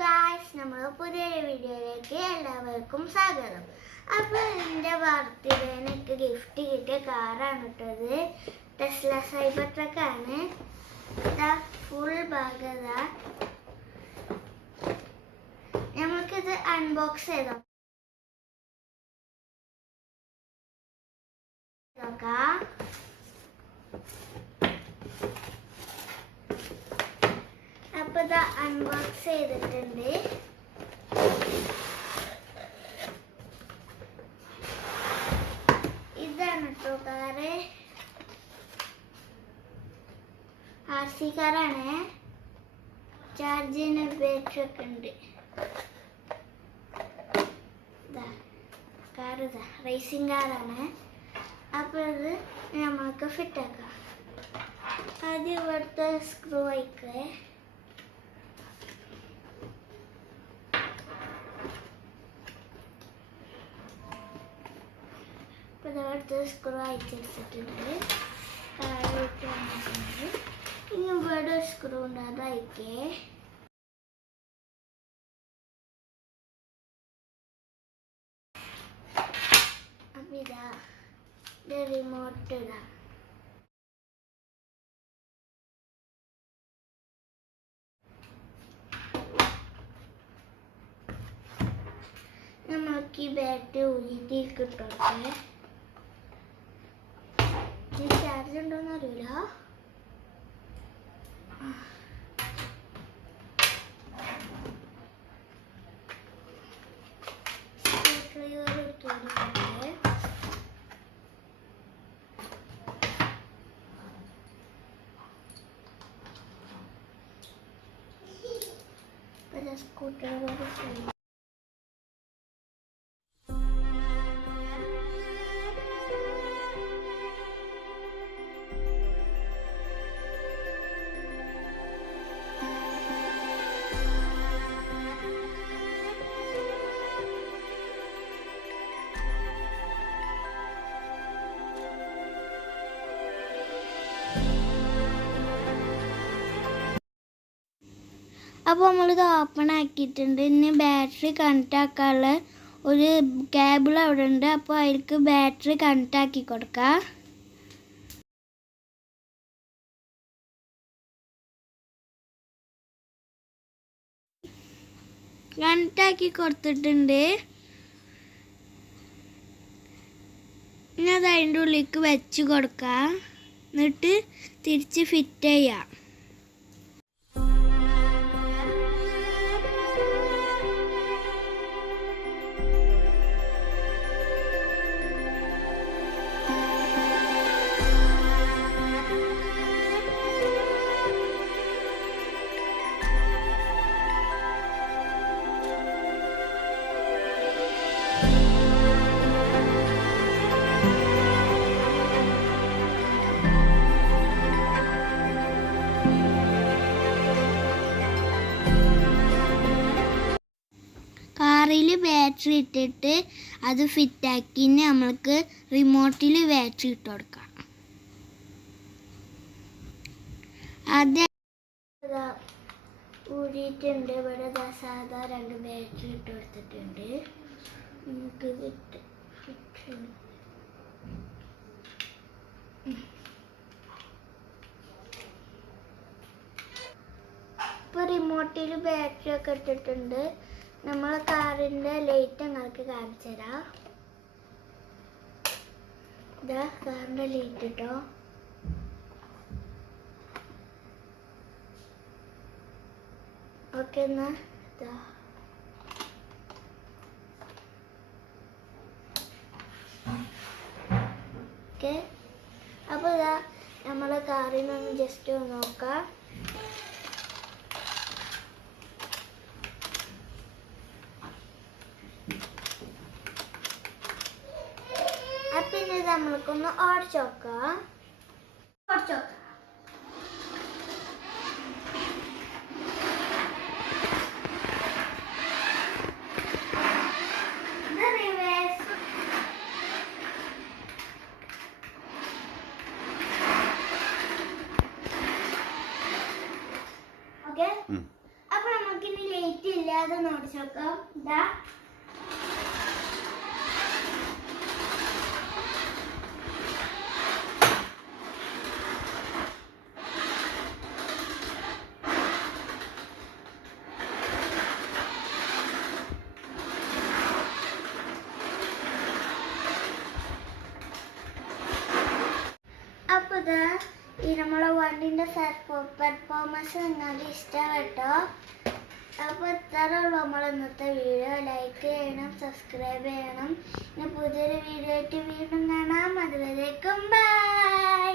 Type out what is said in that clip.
Guys, നമ്മൾ പുതിയൊരു വീഡിയോയിലേക്ക് എല്ലാവർക്കും സ്വാഗതം. അപ്പോൾ എൻ്റെ ബർത്ത്ഡേന് എനിക്ക് ഗിഫ്റ്റ് കിട്ടിയ കാറാണ് കേട്ടത്. ടെസ്ല സൈബർ ട്രക്കാണ്. ഫുൾ ഭാഗത നമുക്കിത് അൺബോക്സ് ചെയ്തോ നോക്കാം. അപ്പോൾ ഇത് അൺബോക്സ് ചെയ്തിട്ടുണ്ട്. ഇതാണ് കേട്ടോ കാറ്. RC കാറാണ്. ചാർജിന് ബാറ്ററി ഒക്കെ ഉണ്ട്. കാറ് റേസിംഗ് കാറാണ്. അപ്പോൾ ഇത് നമ്മൾക്ക് ഫിറ്റാക്കാം. ആദ്യം ഇവിടുത്തെ സ്ക്രൂ വയ്ക്കേ. അപ്പോൾ ഇവിടുത്തെ സ്ക്രൂ അയച്ചെടുത്തിട്ടുണ്ട്. താഴെ ഇട്ട് വന്നിട്ടുണ്ട്. ഇനി ഇവിടെ സ്ക്രൂ ഉണ്ട്, അത് അയക്കേ. അപ്പം ഇതാ ഇത് റിമോട്ട് ഇതാ. നമ്മൾക്ക് ഈ ബാറ്ററി ഊരി കിട്ടട്ടെ. ഇത് ചാർജ് ഉണ്ടോന്ന് അറിയില്ല. ഡ്രൈവർ എടുത്തുകൊടുക്കട്ടെ. സ്കൂട്ടർ അപ്പോൾ നമ്മളിത് ഓപ്പൺ ആക്കിയിട്ടുണ്ട്. ഇനി ബാറ്ററി കണക്റ്റ് ആക്കാനുള്ള ഒരു കേബിൾ അവിടെ ഉണ്ട്. അപ്പോൾ അതിലേക്ക് ബാറ്ററി കണക്റ്റ് ആക്കി കൊടുക്കാം. കണക്റ്റ് ആക്കി കൊടുത്തിട്ടുണ്ട്. ഇനി അത് അതിൻ്റെ ഉള്ളിലേക്ക് വെച്ച് കൊടുക്കാം. എന്നിട്ട് തിരിച്ച് ഫിറ്റ് ചെയ്യാം. കാറിൽ ബാറ്ററി ഇട്ടിട്ട് അത് ഫിറ്റാക്കി നമ്മൾക്ക് റിമോട്ടിൽ ബാറ്ററി ഇട്ട് കൊടുക്കാം. ആദ്യം ഊരിയിട്ടുണ്ട്. ഇവിടെ സാധാ 2 ബാറ്ററി ഇട്ട് കൊടുത്തിട്ടുണ്ട്. നമുക്ക് ഇപ്പോൾ റിമോട്ടിൽ ബാറ്ററി ഒക്കെ ഇട്ടിട്ടുണ്ട്. നമ്മളെ കാറിൻ്റെ ലൈറ്റ് നിങ്ങൾക്ക് കാണിച്ചു തരാം. ഇതാ കാറിൻ്റെ ലൈറ്റ് കേട്ടോ. ഓക്കെ, എന്നാ ഇതാ ഓക്കെ. അപ്പോൾ ഇതാ നമ്മളെ കാറിനൊന്ന് ജസ്റ്റ് നോക്കാം. പിന്നെ നമ്മൾക്കൊന്ന് ഓടിച്ചു നോക്കാം. ഓക്കെ, അപ്പൊ നമുക്കിനി ലേറ്റ് ഇല്ല. അതൊന്ന് ഓടിച്ചു നോക്കാം. ഇതാ അപ്പോൾ ഈ നമ്മളെ വണ്ടിൻ്റെ പെർഫോമൻസ് നിങ്ങൾക്ക് ഇഷ്ടപ്പെട്ടോ? അപ്പോൾ ഇത്രയേ ഉള്ളൂ നമ്മൾ ഇന്നത്തെ വീഡിയോ. ലൈക്ക് ചെയ്യണം, സബ്സ്ക്രൈബ് ചെയ്യണം. ഇനി പുതിയൊരു വീഡിയോ ആയിട്ട് വീണ്ടും കാണാം. അതുവരേക്കും ബൈ.